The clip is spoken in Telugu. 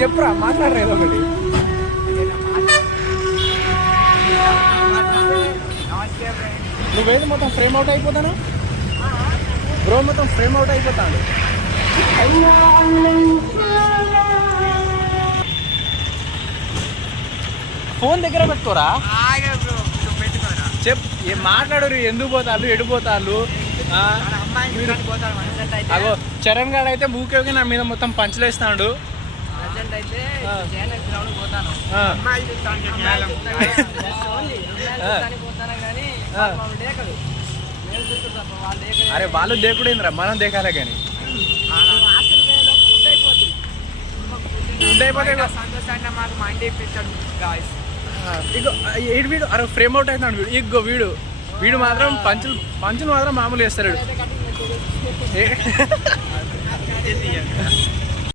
చెప్పురా మాట్లాడరా ఏదో ఒకటి. నువ్వేది మొత్తం ఫ్రేమ్ అవుట్ అయిపోతాను బ్రో, మొత్తం ఫ్రేమ్ అవుట్ అయిపోతాడు. ఫోన్ దగ్గర పెట్టుకోరా. ఏం మాట్లాడరు, ఎందుకు పోతారు, ఎడిపోతారు. అగో చరణ్ గారు అయితే ఊకే నా మీద మొత్తం పంచలేస్తాడు. అరే వాళ్ళు దేకుడేంద్రా, మనం దేకాలే కానీ ఫుడ్ అయిపోతే ఇగో వీడు అరే ఫ్రేమ్ అవుట్ అవుతున్నాడు వీడు. ఇగో వీడు మాత్రం పంచులు మాత్రం మామూలు వేస్తాడు.